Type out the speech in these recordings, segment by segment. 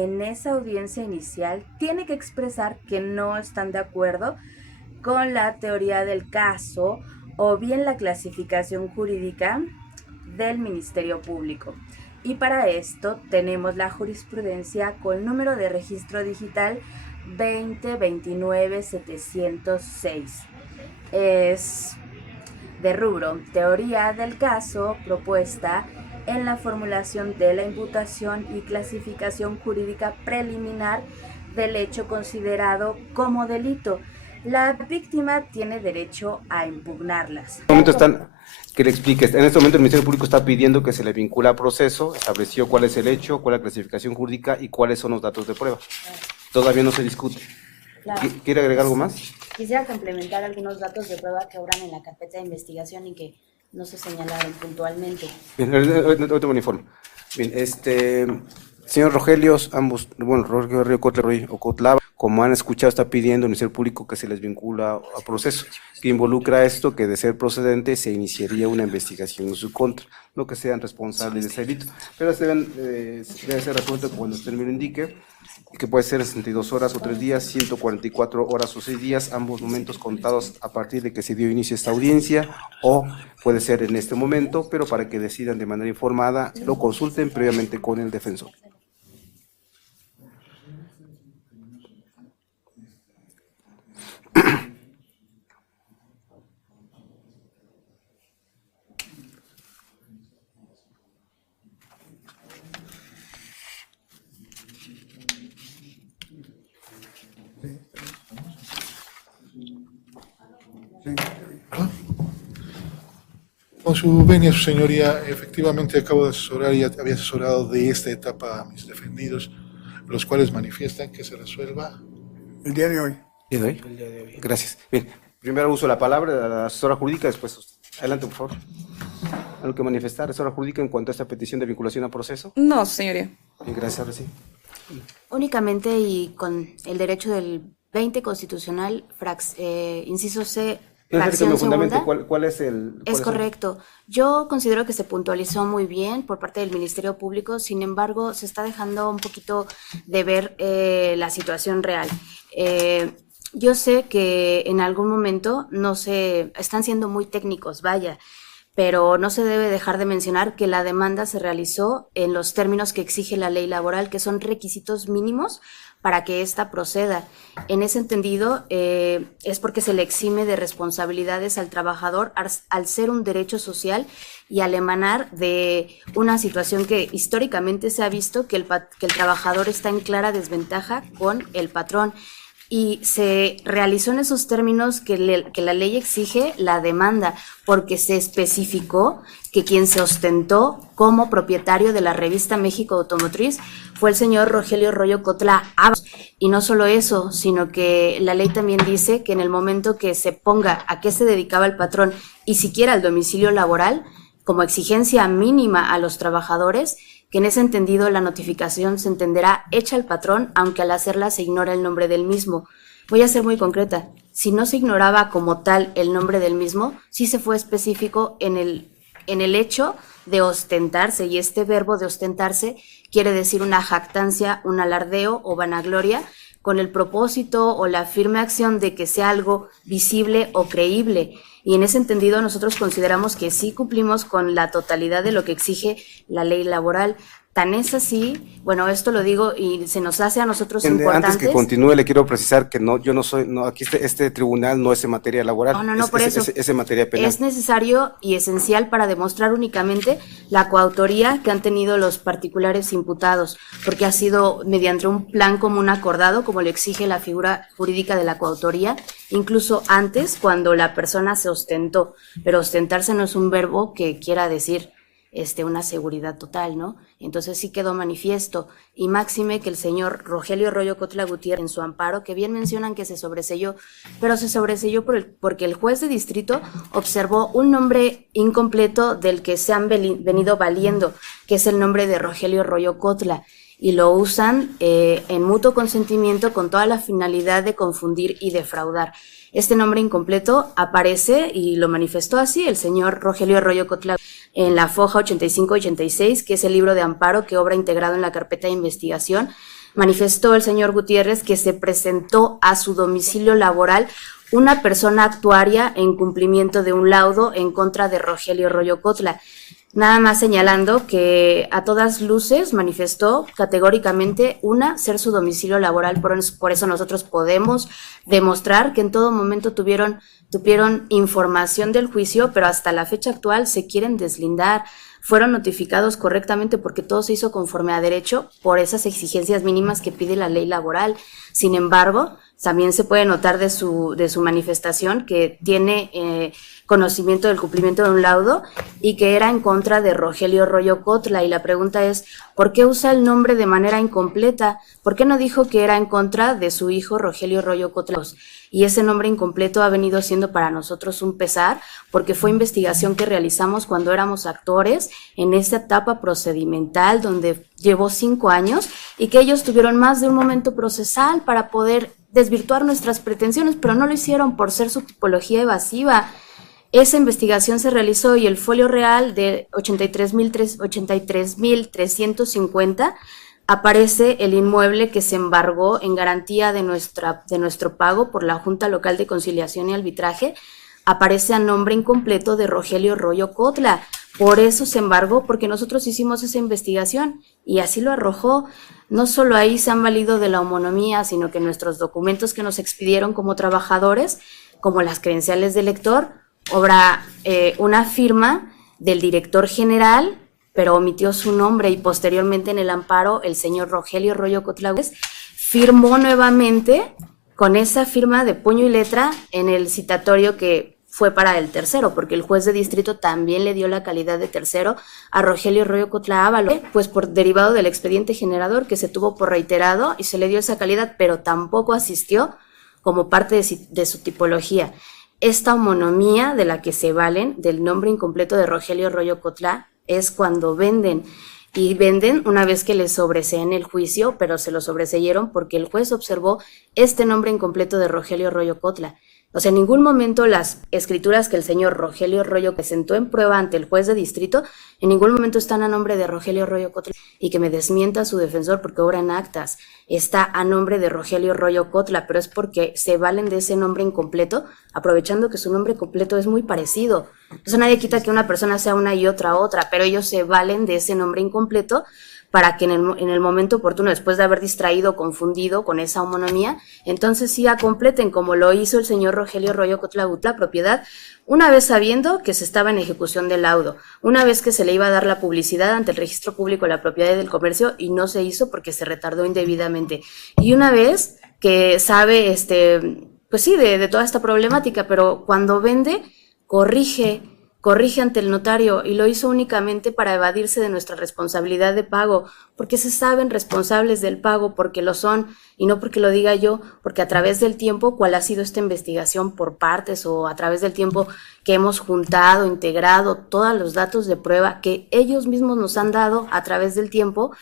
En esa audiencia inicial tiene que expresar que no están de acuerdo con la teoría del caso o bien la clasificación jurídica del Ministerio Público. Y para esto tenemos la jurisprudencia con número de registro digital 2029-706. Es de rubro teoría del caso propuesta en la formulación de la imputación y clasificación jurídica preliminar del hecho considerado como delito. La víctima tiene derecho a impugnarlas. En este momento que le expliques, en este momento el Ministerio Público está pidiendo que se le vincula a proceso, estableció cuál es el hecho, cuál es la clasificación jurídica y cuáles son los datos de prueba. Todavía no se discute. Claro. ¿Quiere agregar algo más? Quisiera complementar algunos datos de prueba que obran en la carpeta de investigación y que no se señalaron puntualmente. Bien, ahorita me informo. Bien, señor Rogelio, ambos, bueno, Rogelio Cotla o Cotlava, como han escuchado, está pidiendo al Ministerio Público que se les vincula a proceso, que involucra esto, que de ser procedente se iniciaría una investigación en su contra, no que sean responsables de ese delito, pero debe ser resuelto cuando usted me lo indique, que puede ser 62 horas o 3 días, 144 horas o 6 días, ambos momentos contados a partir de que se dio inicio a esta audiencia, o puede ser en este momento, pero para que decidan de manera informada, lo consulten previamente con el defensor. Con su venia, su señoría, efectivamente acabo de asesorar y había asesorado de esta etapa a mis defendidos, los cuales manifiestan que se resuelva el día de hoy. ¿El día de hoy? Gracias. Bien, primero uso la palabra de la asesora jurídica, después usted. Adelante, por favor. ¿Algo que manifestar, asesora jurídica, en cuanto a esta petición de vinculación a proceso? No, señoría. Bien, gracias, ahora sí. Únicamente y con el derecho del 20 constitucional, inciso C, fracción segunda. ¿Cuál es el...? Es correcto. Yo considero que se puntualizó muy bien por parte del Ministerio Público, sin embargo, se está dejando un poquito de ver la situación real. Yo sé que en algún momento están siendo muy técnicos, vaya, pero no se debe dejar de mencionar que la demanda se realizó en los términos que exige la ley laboral, que son requisitos mínimos para que ésta proceda. En ese entendido, es porque se le exime de responsabilidades al trabajador al ser un derecho social y al emanar de una situación que históricamente se ha visto que el trabajador está en clara desventaja con el patrón. Y se realizó en esos términos que la ley exige la demanda, porque se especificó que quien se ostentó como propietario de la revista México Automotriz fue el señor Rogelio Royo Cotla Ábalos. Y no solo eso, sino que la ley también dice que en el momento que se ponga a qué se dedicaba el patrón y siquiera al domicilio laboral, como exigencia mínima a los trabajadores, que en ese entendido la notificación se entenderá hecha al patrón, aunque al hacerla se ignora el nombre del mismo. Voy a ser muy concreta. Si no se ignoraba como tal el nombre del mismo, sí se fue específico en el hecho de ostentarse, y este verbo de ostentarse quiere decir una jactancia, un alardeo o vanagloria, con el propósito o la firme acción de que sea algo visible o creíble. Y en ese entendido nosotros consideramos que sí cumplimos con la totalidad de lo que exige la ley laboral. Tan es así, bueno, esto lo digo y se nos hace a nosotros importantes. Antes que continúe, le quiero precisar que yo no soy, aquí este tribunal no es en materia laboral, no, por eso. Es en materia penal. Es necesario y esencial para demostrar únicamente la coautoría que han tenido los particulares imputados, porque ha sido mediante un plan común acordado, como le exige la figura jurídica de la coautoría, incluso antes, cuando la persona se ostentó, pero ostentarse no es un verbo que quiera decir una seguridad total, ¿no? Entonces sí quedó manifiesto, y máxime que el señor Rogelio Royo Cotla Gutiérrez en su amparo, que bien mencionan que se sobreseyó, pero se sobreseyó porque el juez de distrito observó un nombre incompleto del que se han venido valiendo, que es el nombre de Rogelio Royo Cotla, y lo usan en mutuo consentimiento con toda la finalidad de confundir y defraudar. Este nombre incompleto aparece, y lo manifestó así el señor Rogelio Arroyo Cotla en la foja 85-86, que es el libro de amparo que obra integrado en la carpeta de investigación, manifestó el señor Gutiérrez que se presentó a su domicilio laboral una persona actuaria en cumplimiento de un laudo en contra de Rogelio Royo Cotla. Nada más señalando que a todas luces manifestó categóricamente ser su domicilio laboral, por eso nosotros podemos demostrar que en todo momento tuvieron información del juicio, pero hasta la fecha actual se quieren deslindar. Fueron notificados correctamente porque todo se hizo conforme a derecho por esas exigencias mínimas que pide la ley laboral. Sin embargo, también se puede notar de su manifestación que tiene conocimiento del cumplimiento de un laudo y que era en contra de Rogelio Royo Cotla. Y la pregunta es, ¿por qué usa el nombre de manera incompleta? ¿Por qué no dijo que era en contra de su hijo Rogelio Royo Cotla? Y ese nombre incompleto ha venido siendo para nosotros un pesar, porque fue investigación que realizamos cuando éramos actores en esta etapa procedimental donde llevó 5 años y que ellos tuvieron más de un momento procesal para poder desvirtuar nuestras pretensiones, pero no lo hicieron por ser su tipología evasiva. Esa investigación se realizó y el folio real de 83.350 aparece el inmueble que se embargó en garantía de nuestro pago por la Junta Local de Conciliación y Arbitraje, aparece a nombre incompleto de Rogelio Royo Cotla. Por eso se embargó, porque nosotros hicimos esa investigación y así lo arrojó. No solo ahí se han valido de la homonimia, sino que nuestros documentos que nos expidieron como trabajadores, como las credenciales del lector, obra una firma del director general, pero omitió su nombre, y posteriormente en el amparo el señor Rogelio Royo Cotla firmó nuevamente con esa firma de puño y letra en el citatorio que fue para el tercero, porque el juez de distrito también le dio la calidad de tercero a Rogelio Royo Cotla Ábalos, pues por derivado del expediente generador que se tuvo por reiterado y se le dio esa calidad, pero tampoco asistió como parte de su tipología. Esta homonimia de la que se valen del nombre incompleto de Rogelio Royo Cotla es cuando venden, y venden una vez que les sobreseen el juicio, pero se lo sobreseyeron porque el juez observó este nombre incompleto de Rogelio Royo Cotla. O sea, en ningún momento las escrituras que el señor Rogelio Royo presentó en prueba ante el juez de distrito, en ningún momento están a nombre de Rogelio Royo Cotla, y que me desmienta su defensor porque obra en actas, está a nombre de Rogelio Royo Cotla, pero es porque se valen de ese nombre incompleto, aprovechando que su nombre completo es muy parecido. Eso nadie quita que una persona sea una y otra, pero ellos se valen de ese nombre incompleto para que en el momento oportuno, después de haber distraído, confundido con esa homonimia, entonces sí completen, como lo hizo el señor Rogelio Royo Cotla la propiedad, una vez sabiendo que se estaba en ejecución del laudo, una vez que se le iba a dar la publicidad ante el registro público de la propiedad y del comercio, y no se hizo porque se retardó indebidamente, y una vez que sabe, pues sí, de toda esta problemática, pero cuando vende, corrige ante el notario, y lo hizo únicamente para evadirse de nuestra responsabilidad de pago, porque se saben responsables del pago, porque lo son, y no porque lo diga yo, porque a través del tiempo, cuál ha sido esta investigación por partes, o a través del tiempo que hemos juntado, integrado todos los datos de prueba que ellos mismos nos han dado a través del tiempo,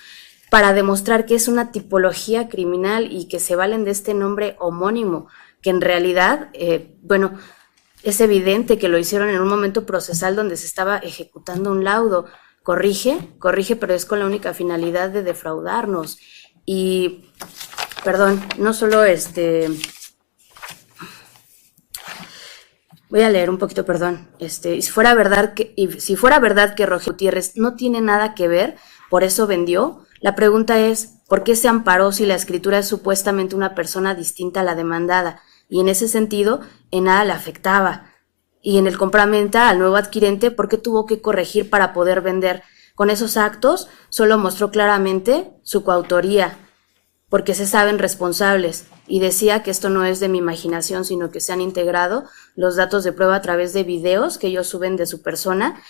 para demostrar que es una tipología criminal y que se valen de este nombre homónimo, que en realidad, es evidente que lo hicieron en un momento procesal donde se estaba ejecutando un laudo. Corrige, pero es con la única finalidad de defraudarnos. Y, perdón, no solo voy a leer un poquito, perdón. Si fuera verdad que Rogelio Gutiérrez no tiene nada que ver, por eso vendió, la pregunta es, ¿por qué se amparó si la escritura es supuestamente una persona distinta a la demandada? Y en ese sentido, en nada le afectaba. Y en el compraventa al nuevo adquirente, ¿por qué tuvo que corregir para poder vender? Con esos actos solo mostró claramente su coautoría, porque se saben responsables. Y decía que esto no es de mi imaginación, sino que se han integrado los datos de prueba a través de videos que ellos suben de su persona,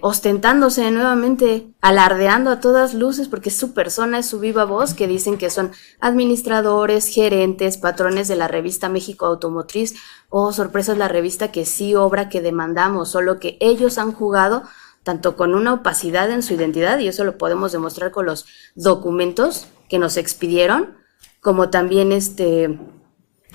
ostentándose nuevamente, alardeando a todas luces, porque es su persona, es su viva voz, que dicen que son administradores, gerentes, patrones de la revista México Automotriz. Oh, sorpresa, es la revista que sí obra, que demandamos, solo que ellos han jugado tanto con una opacidad en su identidad, y eso lo podemos demostrar con los documentos que nos expidieron, como también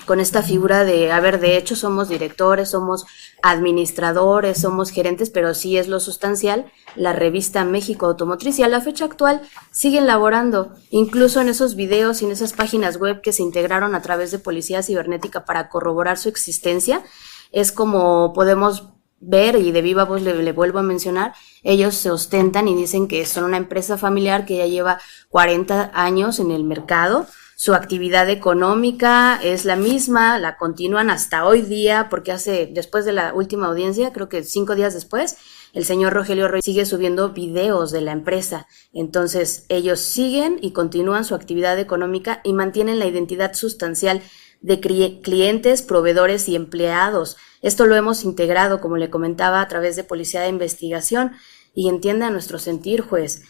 con esta figura de, a ver, de hecho somos directores, somos administradores, somos gerentes, pero sí es lo sustancial, la revista México Automotriz, y a la fecha actual siguen laborando, incluso en esos videos y en esas páginas web que se integraron a través de Policía Cibernética para corroborar su existencia, es como podemos ver, y de viva voz le vuelvo a mencionar, ellos se ostentan y dicen que son una empresa familiar que ya lleva 40 años en el mercado. Su actividad económica es la misma, la continúan hasta hoy día, porque después de la última audiencia, creo que 5 días después, el señor Rogelio Roy sigue subiendo videos de la empresa. Entonces, ellos siguen y continúan su actividad económica y mantienen la identidad sustancial de clientes, proveedores y empleados. Esto lo hemos integrado, como le comentaba, a través de Policía de Investigación, y entienda nuestro sentir, juez,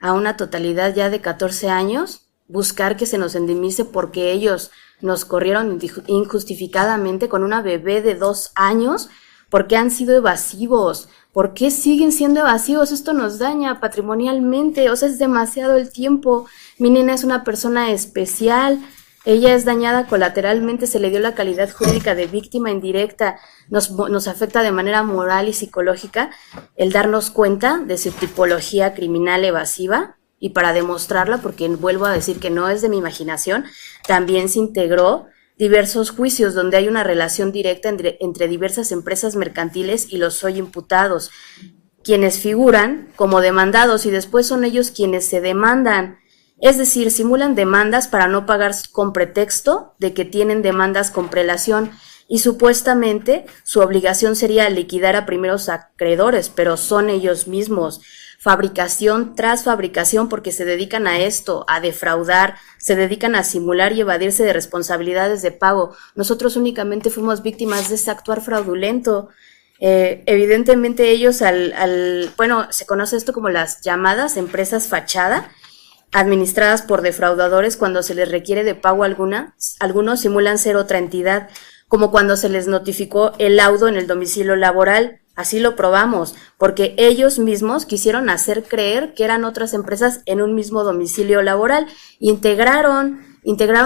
a una totalidad ya de 14 años, buscar que se nos indemnice porque ellos nos corrieron injustificadamente con una bebé de 2 años, porque han sido evasivos. ¿Por qué siguen siendo evasivos? Esto nos daña patrimonialmente, o sea, es demasiado el tiempo. Mi nena es una persona especial, ella es dañada colateralmente, se le dio la calidad jurídica de víctima indirecta, nos afecta de manera moral y psicológica el darnos cuenta de su tipología criminal evasiva. Y para demostrarla, porque vuelvo a decir que no es de mi imaginación, también se integró diversos juicios donde hay una relación directa entre diversas empresas mercantiles y los hoy imputados, quienes figuran como demandados y después son ellos quienes se demandan. Es decir, simulan demandas para no pagar con pretexto de que tienen demandas con prelación y supuestamente su obligación sería liquidar a primeros acreedores, pero son ellos mismos. Fabricación tras fabricación, porque se dedican a esto, a defraudar, se dedican a simular y evadirse de responsabilidades de pago. Nosotros únicamente fuimos víctimas de ese actuar fraudulento. Evidentemente ellos bueno, se conoce esto como las llamadas empresas fachada, administradas por defraudadores. Cuando se les requiere de pago algunos simulan ser otra entidad, como cuando se les notificó el laudo en el domicilio laboral. Así lo probamos, porque ellos mismos quisieron hacer creer que eran otras empresas en un mismo domicilio laboral. Integraron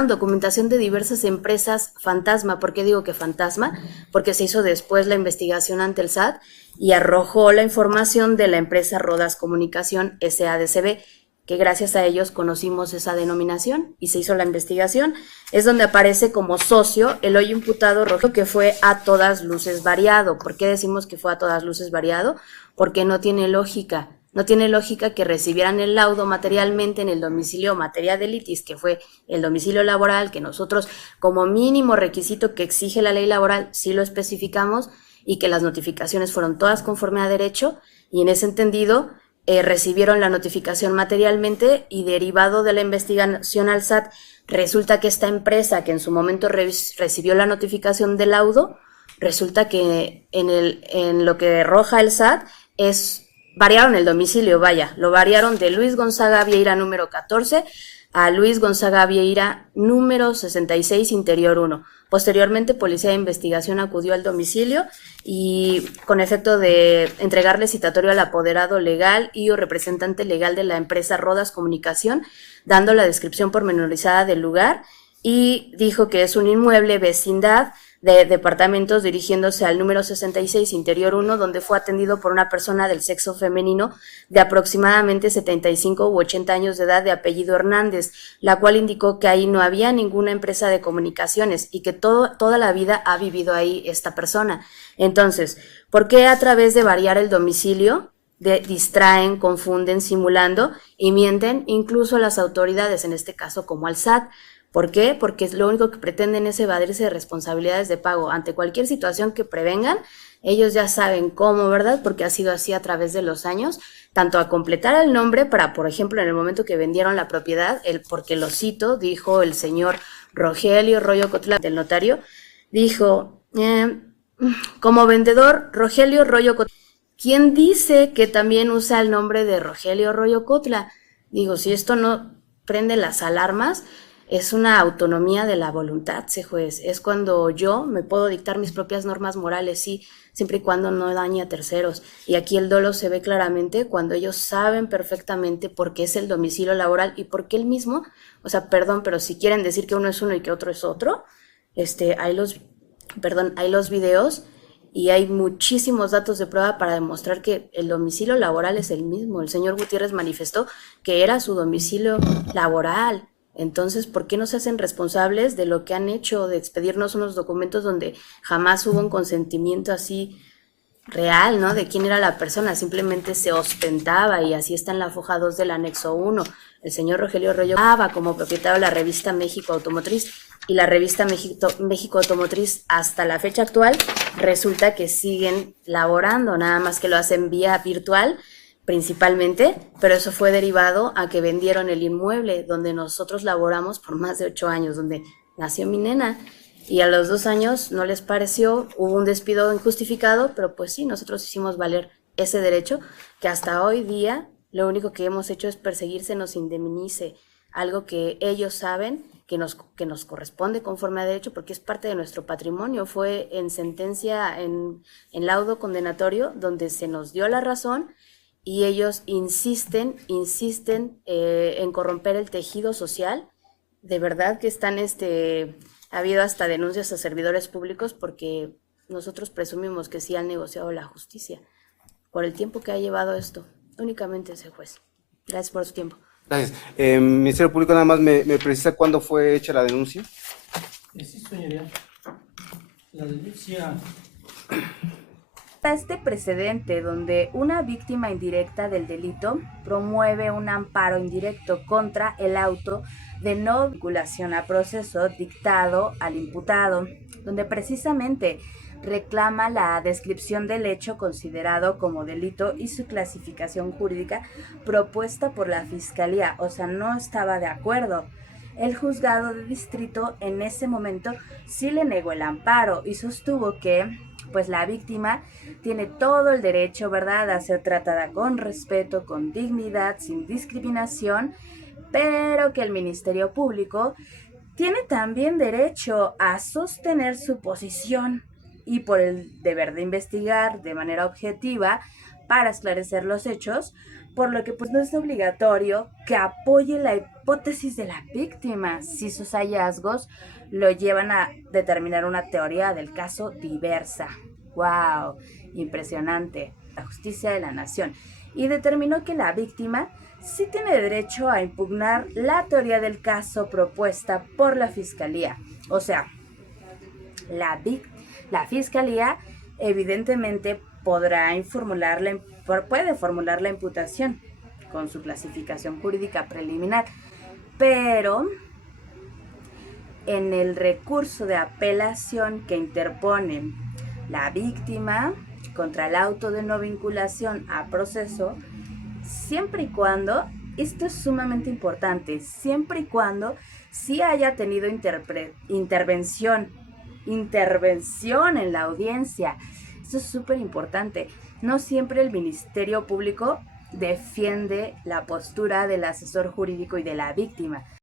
documentación de diversas empresas fantasma. ¿Por qué digo que fantasma? Porque se hizo después la investigación ante el SAT y arrojó la información de la empresa Rodas Comunicación SADCB, que gracias a ellos conocimos esa denominación y se hizo la investigación. Es donde aparece como socio el hoy imputado Rogelio, que fue a todas luces variado. ¿Por qué decimos que fue a todas luces variado? Porque no tiene lógica. No tiene lógica que recibieran el laudo materialmente en el domicilio materia delitis, que fue el domicilio laboral, que nosotros como mínimo requisito que exige la ley laboral sí lo especificamos, y que las notificaciones fueron todas conforme a derecho, y en ese entendido recibieron la notificación materialmente, y derivado de la investigación al SAT, resulta que esta empresa que en su momento recibió la notificación del laudo, resulta que en lo que arroja el SAT variaron el domicilio, lo variaron de Luis Gonzaga Vieira número 14 a Luis Gonzaga Vieira número 66 Interior 1. Posteriormente, Policía de Investigación acudió al domicilio y con efecto de entregarle citatorio al apoderado legal y o representante legal de la empresa Rodas Comunicación, dando la descripción pormenorizada del lugar, y dijo que es un inmueble vecindad de departamentos dirigiéndose al número 66 Interior 1, donde fue atendido por una persona del sexo femenino de aproximadamente 75 u 80 años de edad de apellido Hernández, la cual indicó que ahí no había ninguna empresa de comunicaciones y que toda la vida ha vivido ahí esta persona. Entonces, ¿por qué a través de variar el domicilio distraen, confunden, simulando y mienten incluso a las autoridades, en este caso como al SAT? ¿Por qué? Porque lo único que pretenden es evadirse de responsabilidades de pago. Ante cualquier situación que prevengan, ellos ya saben cómo, ¿verdad? Porque ha sido así a través de los años, tanto a completar el nombre para, por ejemplo, en el momento que vendieron la propiedad, porque lo cito, dijo el señor Rogelio Royo Cotla, del notario, dijo, como vendedor, Rogelio Royo Cotla. ¿Quién dice que también usa el nombre de Rogelio Royo Cotla? Digo, si esto no prende las alarmas, es una autonomía de la voluntad, juez. Es cuando yo me puedo dictar mis propias normas morales, sí, siempre y cuando no dañe a terceros. Y aquí el dolo se ve claramente cuando ellos saben perfectamente por qué es el domicilio laboral y por qué el mismo, o sea, perdón, pero si quieren decir que uno es uno y que otro es otro, hay hay los videos y hay muchísimos datos de prueba para demostrar que el domicilio laboral es el mismo. El señor Gutiérrez manifestó que era su domicilio laboral. Entonces, ¿por qué no se hacen responsables de lo que han hecho, de expedirnos unos documentos donde jamás hubo un consentimiento así real, ¿no? De quién era la persona, simplemente se ostentaba y así está en la foja 2 del anexo 1. El señor Rogelio Arroyo estaba como propietario de la revista México Automotriz y la revista México Automotriz hasta la fecha actual resulta que siguen laborando, nada más que lo hacen vía virtual principalmente, pero eso fue derivado a que vendieron el inmueble donde nosotros laboramos por más de 8 años, donde nació mi nena. Y a los 2 años no les pareció, hubo un despido injustificado, pero pues sí, nosotros hicimos valer ese derecho que hasta hoy día lo único que hemos hecho es perseguir se nos indemnice, algo que ellos saben que nos corresponde conforme a derecho porque es parte de nuestro patrimonio. Fue en sentencia, en laudo condenatorio, donde se nos dio la razón y ellos insisten en corromper el tejido social. De verdad que están ha habido hasta denuncias a servidores públicos porque nosotros presumimos que sí han negociado la justicia por el tiempo que ha llevado esto. Únicamente ese juez. Gracias por su tiempo. Gracias. Ministerio Público, nada más me precisa cuándo fue hecha la denuncia. Sí, señoría. La denuncia. Este precedente donde una víctima indirecta del delito promueve un amparo indirecto contra el auto de no vinculación a proceso dictado al imputado, donde precisamente reclama la descripción del hecho considerado como delito y su clasificación jurídica propuesta por la Fiscalía, o sea, no estaba de acuerdo. El juzgado de distrito en ese momento sí le negó el amparo y sostuvo que pues la víctima tiene todo el derecho, ¿verdad?, a ser tratada con respeto, con dignidad, sin discriminación, pero que el Ministerio Público tiene también derecho a sostener su posición y por el deber de investigar de manera objetiva para esclarecer los hechos, por lo que pues no es obligatorio que apoye la hipótesis de la víctima si sus hallazgos lo llevan a determinar una teoría del caso diversa. ¡Wow! Impresionante. La justicia de la nación. Y determinó que la víctima sí tiene derecho a impugnar la teoría del caso propuesta por la Fiscalía. O sea, la Fiscalía evidentemente puede formular la imputación con su clasificación jurídica preliminar, pero en el recurso de apelación que interpone la víctima contra el auto de no vinculación a proceso, siempre y cuando, esto es sumamente importante, siempre y cuando sí haya tenido intervención en la audiencia. Eso es súper importante. No siempre el Ministerio Público defiende la postura del asesor jurídico y de la víctima.